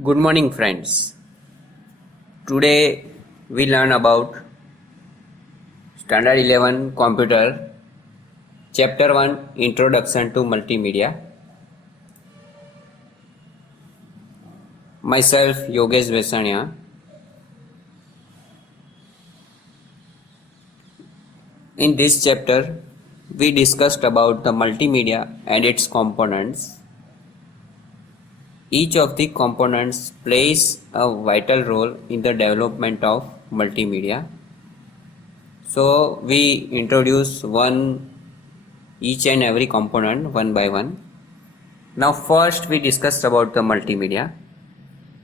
Good morning, friends. Today we learn about Standard 11 Computer, Chapter 1 Introduction to Multimedia. Myself, Yogesh Vesania. In this chapter, we discussed about the multimedia and its components. Each of the components plays a vital role in the development of multimedia. So we introduce each and every component one by one. Now first we discussed about the multimedia.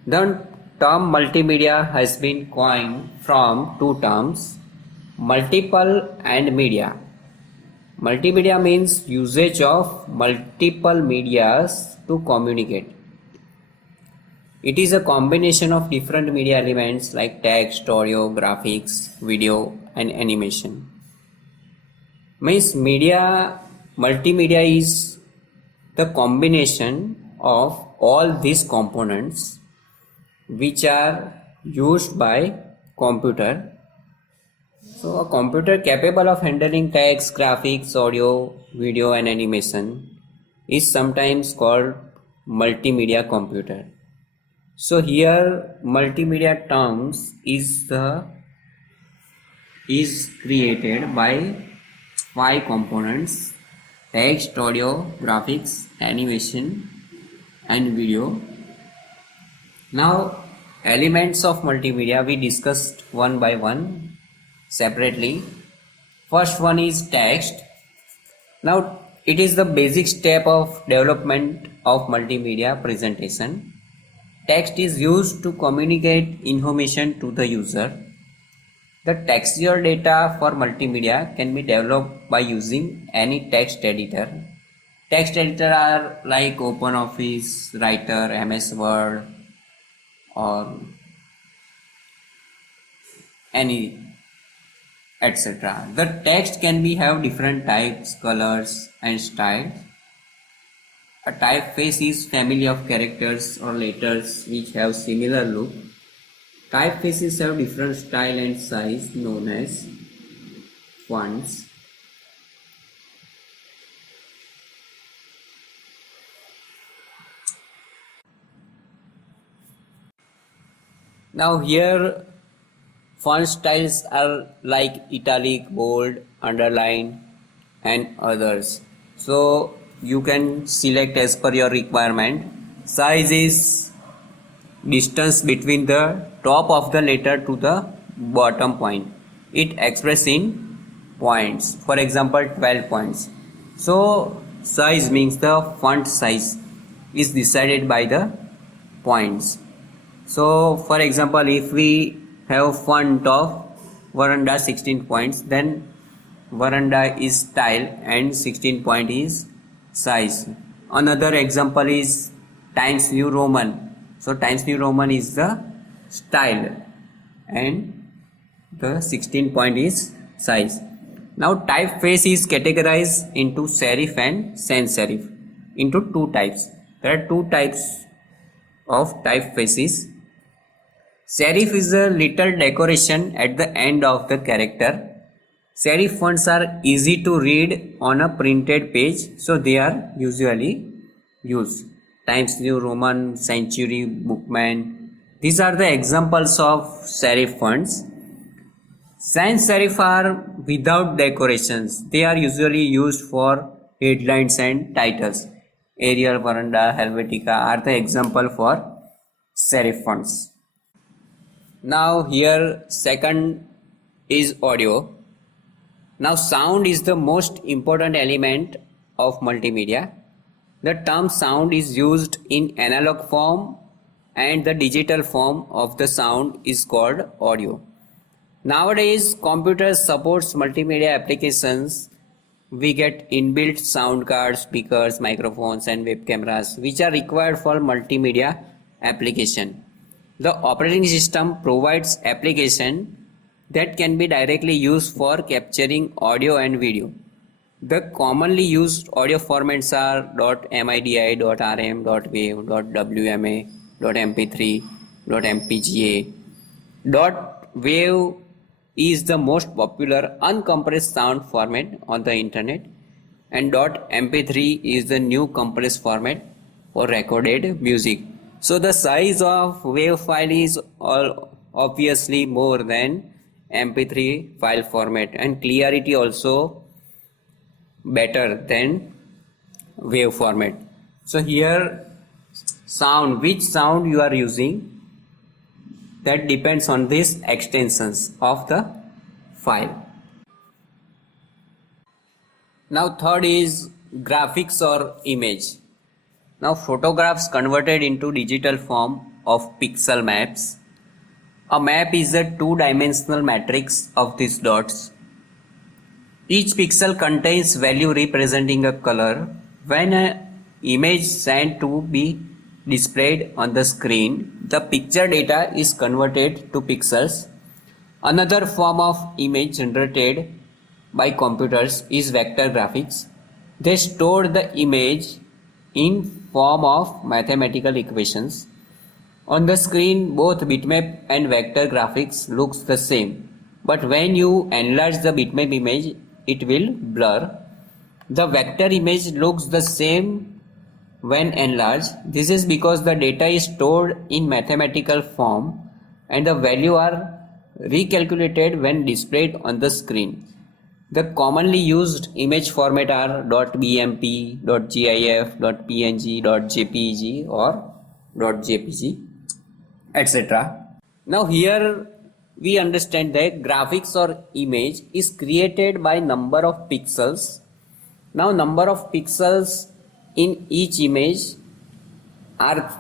The term multimedia has been coined from two terms, multiple and media. Multimedia means usage of multiple medias to communicate. It is a combination of different media elements like text, audio, graphics, video and animation. Means multimedia is the combination of all these components which are used by computer. So a computer capable of handling text, graphics, audio, video and animation is sometimes called multimedia computer. So here multimedia terms is created by 5 components: text, audio, graphics, animation and video. Now elements of multimedia we discussed one by one separately. First one is text. Now it is the basic step of development of multimedia presentation. Text is used to communicate information to the user. The textual data for multimedia can be developed by using any text editor. Text editor are like OpenOffice, Writer, MS Word or any etc. The text can be have different types, colors and styles. A typeface is family of characters or letters which have similar look. Typefaces have different style and size known as fonts. Now here font styles are like italic, bold, underline and others. So you can select as per your requirement. Size is distance between the top of the letter to the bottom point. It expressed in points. For example, 12 points. So size means the font size is decided by the points. So for example, if we have font of Veranda 16 points, then Veranda is style and 16 point is size. Another example is Times New Roman. So Times New Roman is the style and the 16 point is size. Now typeface is categorized into serif and sans serif into two types. There are two types of typefaces. Serif is a little decoration at the end of the character. Serif fonts are easy to read on a printed page, so they are usually used. Times New Roman, Century, Bookman. These are the examples of serif fonts. Sans serif are without decorations. They are usually used for headlines and titles. Arial, Veranda, Helvetica are the example for serif fonts. Now here second is audio. Now sound is the most important element of multimedia. The term sound is used in analog form and the digital form of the sound is called audio. Nowadays computers supports multimedia applications. We get inbuilt sound cards, speakers, microphones and web cameras which are required for multimedia application. The operating system provides application that can be directly used for capturing audio and video. The commonly used audio formats are .midi, .rm, .wave, .wma, .mp3, .mpga. .wave is the most popular uncompressed sound format on the internet, and .mp3 is the new compressed format for recorded music. So the size of wave file is obviously more than mp3 file format, and clarity also better than wave format. So here which sound you are using, that depends on these extensions of the file. Now third is graphics or image. Now photographs converted into digital form of pixel maps. A map is a two-dimensional matrix of these dots. Each pixel contains value representing a color. When an image sent to be displayed on the screen, the picture data is converted to pixels. Another form of image generated by computers is vector graphics. They store the image in form of mathematical equations. On the screen, both bitmap and vector graphics looks the same, but when you enlarge the bitmap image, it will blur. The vector image looks the same when enlarged. This is because the data is stored in mathematical form and the value are recalculated when displayed on the screen. The commonly used image format are .bmp, .gif, .png, .jpeg or .jpg, etc. Now here we understand that graphics or image is created by number of pixels. Now number of pixels in each image are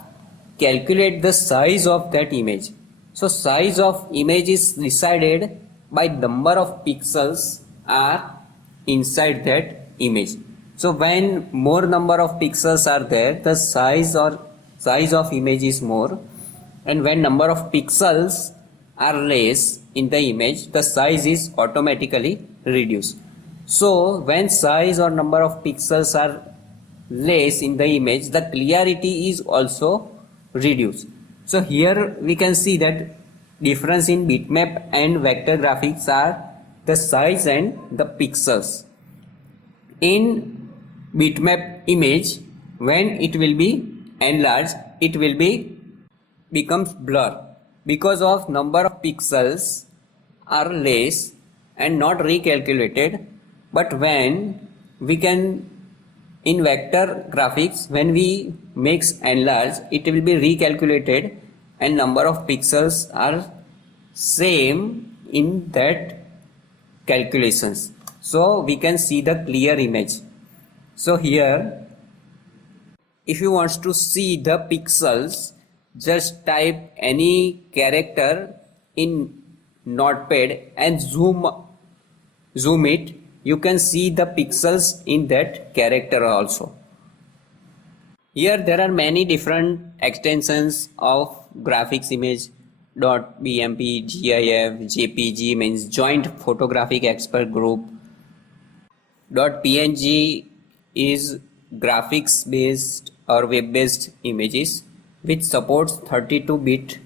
calculate the size of that image. So size of image is decided by number of pixels are inside that image. So when more number of pixels are there, the size of image is more, and when number of pixels are less in the image, the size is automatically reduced. So when size or number of pixels are less in the image, the clarity is also reduced. So here we can see that difference in bitmap and vector graphics are the size and the pixels. In bitmap image, when it will be enlarged, it will becomes blur because of number of pixels are less and not recalculated. But when we can in vector graphics, when we makes enlarge, it will be recalculated and number of pixels are same in that calculations, so we can see the clear image. So here if you want to see the pixels, just type any character in notepad and zoom it, you can see the pixels in that character also. Here there are many different extensions of graphics image. .bmp, GIF, JPG means Joint Photographic Expert Group. .png is graphics based or web based images which supports 32-bit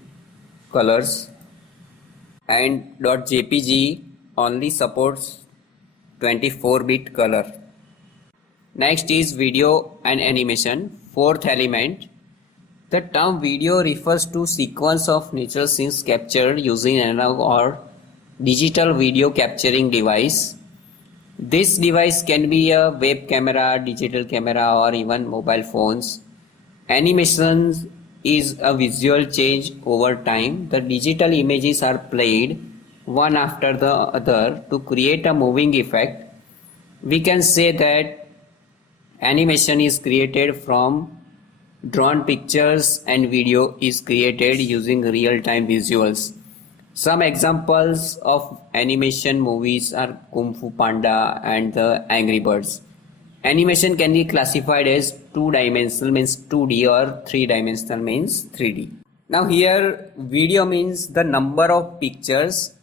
colors, and .jpg only supports 24-bit color. Next is video and animation. Fourth element. The term video refers to sequence of natural scenes captured using analog or digital video capturing device. This device can be a web camera, digital camera, or even mobile phones. Animation is a visual change over time. The digital images are played one after the other to create a moving effect. We can say that animation is created from drawn pictures and video is created using real-time visuals. Some examples of animation movies are Kung Fu Panda and the Angry Birds. Animation can be classified as two-dimensional means 2D or three-dimensional means 3D. Now here video means the number of pictures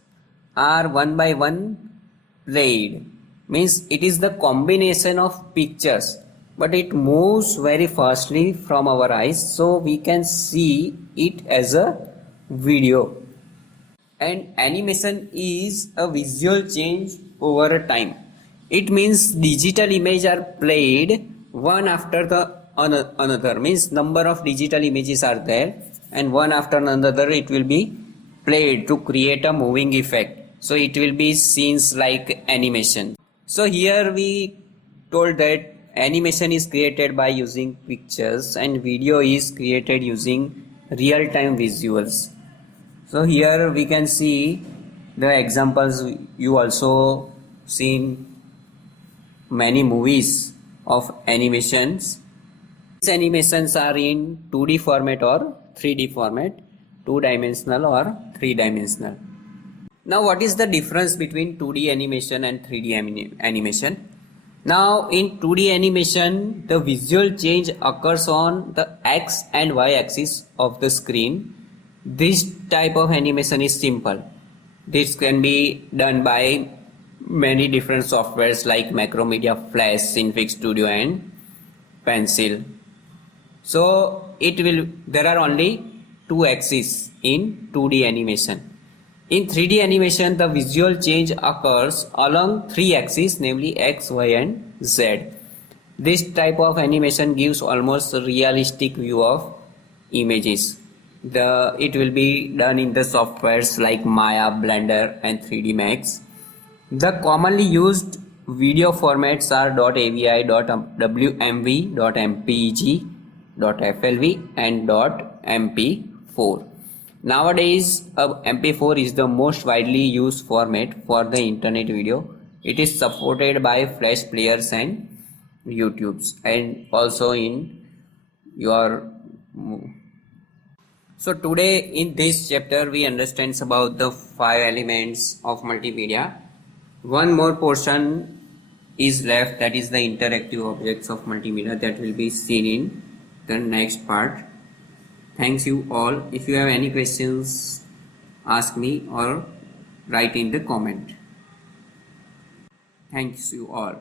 are one by one played, means it is the combination of pictures but it moves very fastly from our eyes, so we can see it as a video. And animation is a visual change over a time. It means digital images are played one after the another, means number of digital images are there and one after another it will be played to create a moving effect, so it will be scenes like animation. So here we told that animation is created by using pictures and video is created using real-time visuals. So here we can see the examples. You also seen many movies of animations. These animations are in 2D format or 3D format, two-dimensional or three-dimensional. Now what is the difference between 2D animation and 3D animation? Now in 2D animation, the visual change occurs on the X and Y axis of the screen. This type of animation is simple. This can be done by many different softwares like Macromedia, Flash, Cinefix Studio and Pencil. So there are only two axes in 2D animation. In 3D animation, the visual change occurs along three axes, namely X, Y and Z. This type of animation gives almost a realistic view of images. It will be done in the softwares like Maya, Blender and 3D Max. The commonly used video formats are .avi, .wmv, .mpeg, .flv and .mp4. Nowadays, MP4 is the most widely used format for the internet video. It is supported by Flash players and YouTubes and also in your. So today in this chapter we understand about the 5 elements of multimedia. One more portion is left, that is the interactive objects of multimedia, that will be seen in the next part. Thanks you all. If you have any questions, ask me or write in the comment. Thanks you all.